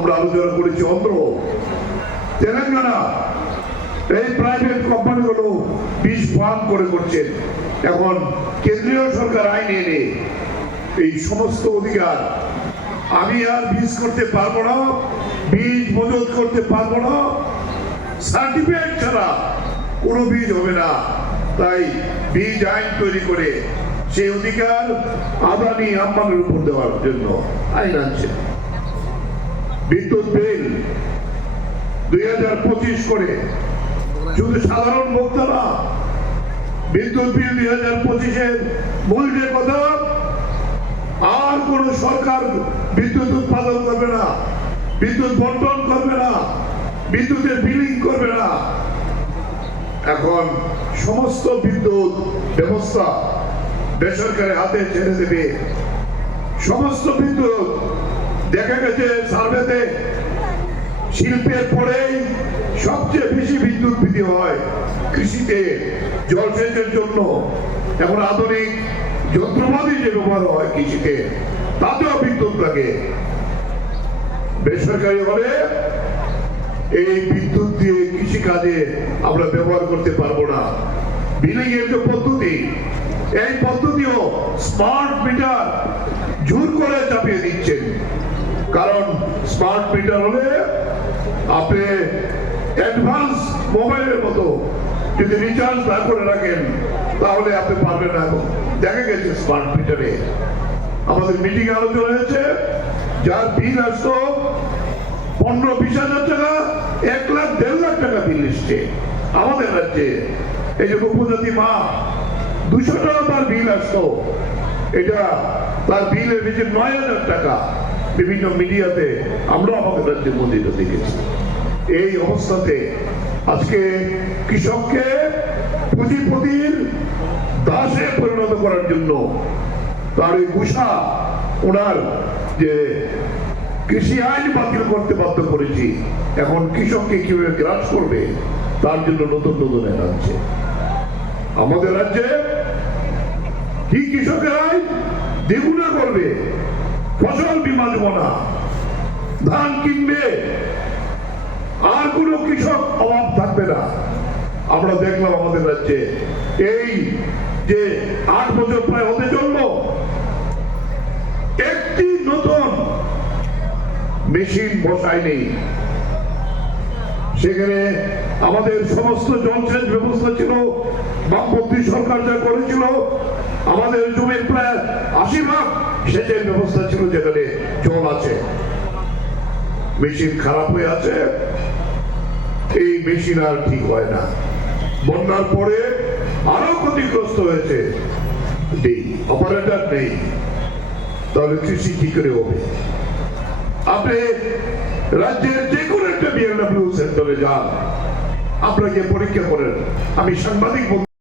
আমরা আলোচনা করেছি। অন্ধ্র, তেলেঙ্গানা এই প্রাইভেট কোম্পানিগুলো বীজ ফার্ম করছেন। এখন কেন্দ্রীয় সরকার আইন এনে এই সমস্ত অধিকার, আমি আর বীজ করতে পারবো না, বীজ মজুত করতে পারবো না, সার্টিফিকেট ছাড়া কোনো বীজ হবে না। তাই বীজ আইন তৈরি করে সেই অধিকার আদানি আম্বানির উপর দেওয়ার জন্য আইন আনছে। বিদ্যুৎ বিল 2025 করে শুধু সাধারণ ভোক্তারা বিদ্যুৎ বিল 2025-এর মূল যে কথা, আর কোন সরকার বিদ্যুৎ উৎপাদন করবে না, বিদ্যুৎ বন্টন করবে না, বিদ্যুতের বিলিং করবে না। এখন সমস্ত বিদ্যুৎ ব্যবস্থা বেসরকারি হাতে ছেড়ে দেবে। সমস্ত বিদ্যুৎ দেখা গেছে সার্ভেতে শিল্পের পরেই সবচেয়ে বেশি বিদ্যুৎ বৃদ্ধি হয় কৃষিতে, জলসেচের জন্য। এখন আধুনিক যন্ত্রপাতি যে ব্যবহার হয় কৃষিতে, তাতেও বিদ্যুৎ লাগে। বেসরকারি হলে এই বিদ্যুৎ দিয়ে কৃষি কাজে আমরা ব্যবহার করতে পারবো না। বিলিং এর যে পদ্ধতি, এই পদ্ধতিও স্মার্ট মিটার জোর করে চাপিয়ে দিচ্ছেন। কারণ স্মার্ট মিটার হলে আপনি অ্যাডভান্স মোবাইলের মতো যদি রিচার্জ না করে রাখেন তাহলে আপনি পারবেন না। দেখা গেছে স্মার্ট মিটারে আমাদের মিটিং আলোচনা হয়েছে, যার বিল আসতো 15-20 হাজার টাকা, 1 লাখ 1.5 লাখ টাকা বিল এসছে আমাদের রাজ্যে। এই যে উপজাতি মা 200 টাকা তার বিল আসতো, এটা তার বিল এসেছে 9,000 টাকা। বিভিন্ন মিডিয়াতে আমরা আমাদের রাজ্যের মধ্যে দেখেছি। এই অবস্থাতে আজকে কৃষককে পুঁজিপতির দাসে পরিণত করার জন্য তার ওই গুসা, ওনার যে কৃষি আইন বাতিল করতে বাধ্য করেছি। এখন কৃষককে কিভাবে গ্রাস করবে তার জন্য নতুন নতুন আইন আনছে আমাদের রাজ্যে। কি কৃষকের আইন দ্বিগুণা করবে, ফসল বীমা যোজনা, ধান কিনবে, আর কোন কৃষক অভাব থাকবে না। আমরা দেখলাম আমাদের রাজ্যে এই যে 8 বছর প্রায় হতে চলল, একটি নতুন মেশিন বসায়নি। সেখানে আমাদের সমস্ত জলসেচ ব্যবস্থা ছিল, বামপন্থী সরকার যা করেছিল, আমাদের জমির প্রায় 80% সেচের ব্যবস্থা ছিল, যেখানে জল আছে। মেশিন খারাপ হয়ে আছে, এই মেশিন আর ঠিক হয় না। বন্যার পরে আরো ক্ষতিগ্রস্ত হয়েছে, অপারেটর নেই, তাহলে কৃষি কি করে হবে? আপনি রাজ্যের যে কোনো একটা বিএলডব্লিউ সেন্টারে যান, আপনাকে পরীক্ষা করেন। আমি সাংবাদিক